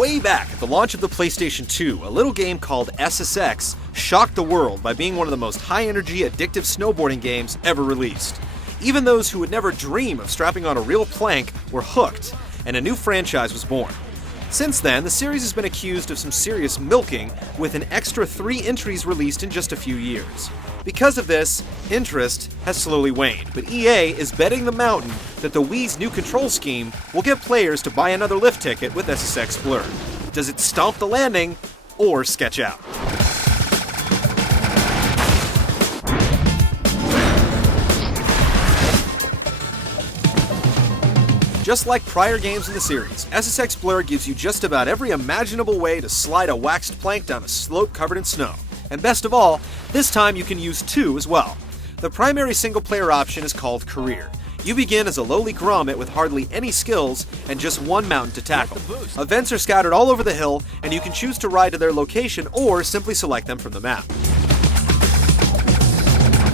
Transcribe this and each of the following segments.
Way back at the launch of the PlayStation 2, a little game called SSX shocked the world by being one of the most high-energy, addictive snowboarding games ever released. Even those who would never dream of strapping on a real plank were hooked, and a new franchise was born. Since then, the series has been accused of some serious milking, with an extra 3 entries released in just a few years. Because of this, interest has slowly waned, but EA is betting the mountain that the Wii's new control scheme will get players to buy another lift ticket with SSX Blur. Does it stomp the landing, or sketch out? Just like prior games in the series, SSX Blur gives you just about every imaginable way to slide a waxed plank down a slope covered in snow. And best of all, this time you can use 2 as well. The primary single-player option is called Career. You begin as a lowly grommet with hardly any skills and just one mountain to tackle. Events are scattered all over the hill, and you can choose to ride to their location or simply select them from the map.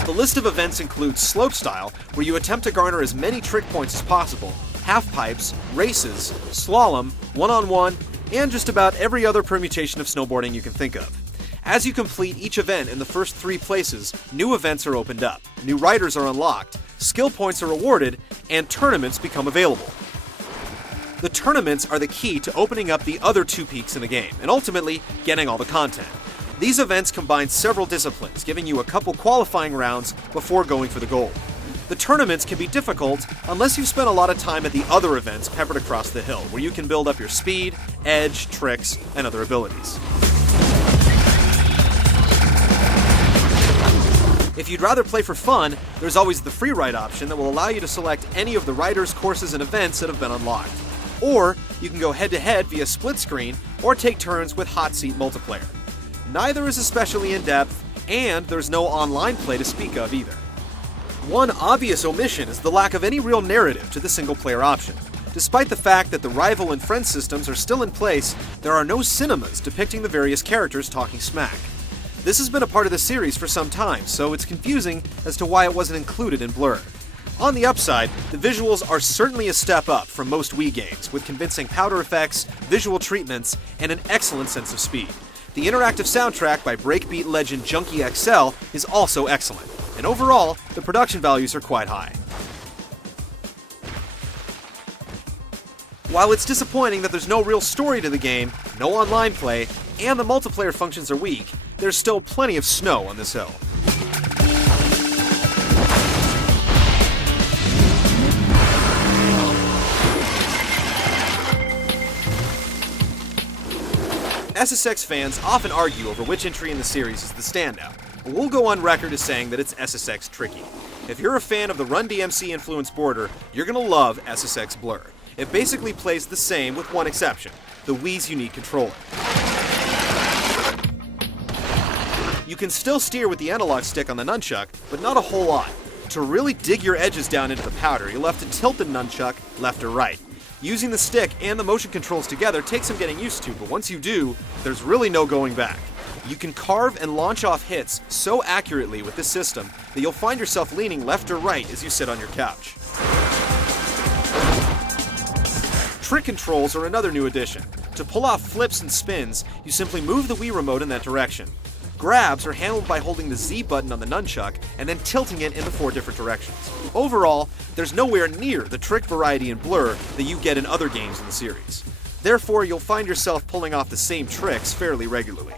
The list of events includes slopestyle, where you attempt to garner as many trick points as possible, half-pipes, races, slalom, one-on-one, and just about every other permutation of snowboarding you can think of. As you complete each event in the first 3 places, new events are opened up, new riders are unlocked, skill points are awarded, and tournaments become available. The tournaments are the key to opening up the other 2 peaks in the game, and ultimately getting all the content. These events combine several disciplines, giving you a couple qualifying rounds before going for the gold. The tournaments can be difficult unless you've spent a lot of time at the other events peppered across the hill, where you can build up your speed, edge, tricks, and other abilities. If you'd rather play for fun, there's always the free ride option that will allow you to select any of the riders, courses, and events that have been unlocked. Or you can go head-to-head via split screen or take turns with hot seat multiplayer. Neither is especially in-depth, and there's no online play to speak of either. One obvious omission is the lack of any real narrative to the single-player option. Despite the fact that the rival and friend systems are still in place, there are no cinemas depicting the various characters talking smack. This has been a part of the series for some time, so it's confusing as to why it wasn't included in Blur. On the upside, the visuals are certainly a step up from most Wii games, with convincing powder effects, visual treatments, and an excellent sense of speed. The interactive soundtrack by breakbeat legend Junkie XL is also excellent, and overall, the production values are quite high. While it's disappointing that there's no real story to the game, no online play, and the multiplayer functions are weak, there's still plenty of snow on this hill. SSX fans often argue over which entry in the series is the standout, but we'll go on record as saying that it's SSX Tricky. If you're a fan of the Run DMC influenced border, you're gonna love SSX Blur. It basically plays the same with one exception, the Wii's unique controller. You can still steer with the analog stick on the nunchuck, but not a whole lot. To really dig your edges down into the powder, you'll have to tilt the nunchuck left or right. Using the stick and the motion controls together takes some getting used to, but once you do, there's really no going back. You can carve and launch off hits so accurately with this system that you'll find yourself leaning left or right as you sit on your couch. Trick controls are another new addition. To pull off flips and spins, you simply move the Wii remote in that direction. Grabs are handled by holding the Z button on the nunchuck and then tilting it in the 4 different directions. Overall, there's nowhere near the trick variety in Blur that you get in other games in the series. Therefore, you'll find yourself pulling off the same tricks fairly regularly.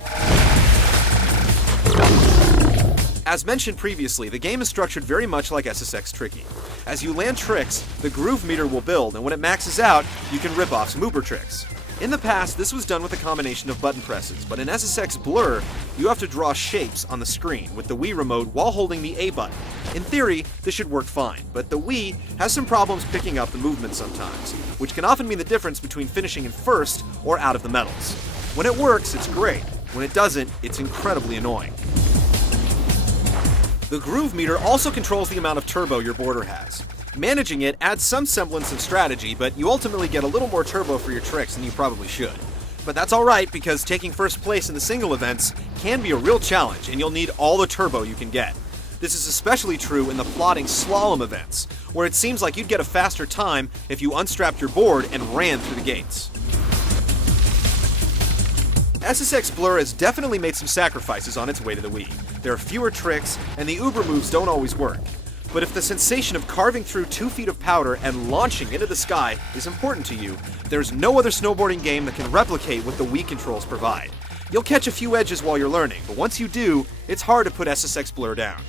As mentioned previously, the game is structured very much like SSX Tricky. As you land tricks, the groove meter will build, and when it maxes out, you can rip off some uber tricks. In the past, this was done with a combination of button presses, but in SSX Blur, you have to draw shapes on the screen with the Wii remote while holding the A button. In theory, this should work fine, but the Wii has some problems picking up the movement sometimes, which can often mean the difference between finishing in first or out of the medals. When it works, it's great. When it doesn't, it's incredibly annoying. The groove meter also controls the amount of turbo your boarder has. Managing it adds some semblance of strategy, but you ultimately get a little more turbo for your tricks than you probably should. But that's alright, because taking first place in the single events can be a real challenge, and you'll need all the turbo you can get. This is especially true in the plodding slalom events, where it seems like you'd get a faster time if you unstrapped your board and ran through the gates. SSX Blur has definitely made some sacrifices on its way to the Wii. There are fewer tricks, and the Uber moves don't always work. But if the sensation of carving through 2 feet of powder and launching into the sky is important to you, there's no other snowboarding game that can replicate what the Wii controls provide. You'll catch a few edges while you're learning, but once you do, it's hard to put SSX Blur down.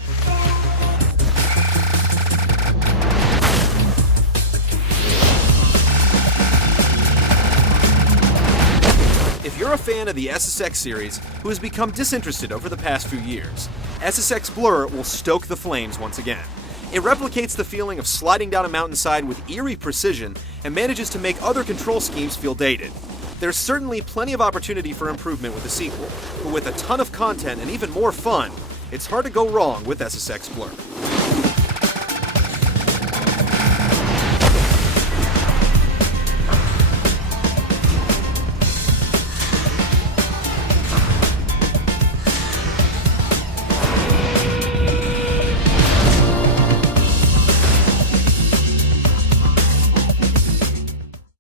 If you're a fan of the SSX series who has become disinterested over the past few years, SSX Blur will stoke the flames once again. It replicates the feeling of sliding down a mountainside with eerie precision and manages to make other control schemes feel dated. There's certainly plenty of opportunity for improvement with the sequel, but with a ton of content and even more fun, it's hard to go wrong with SSX Blur.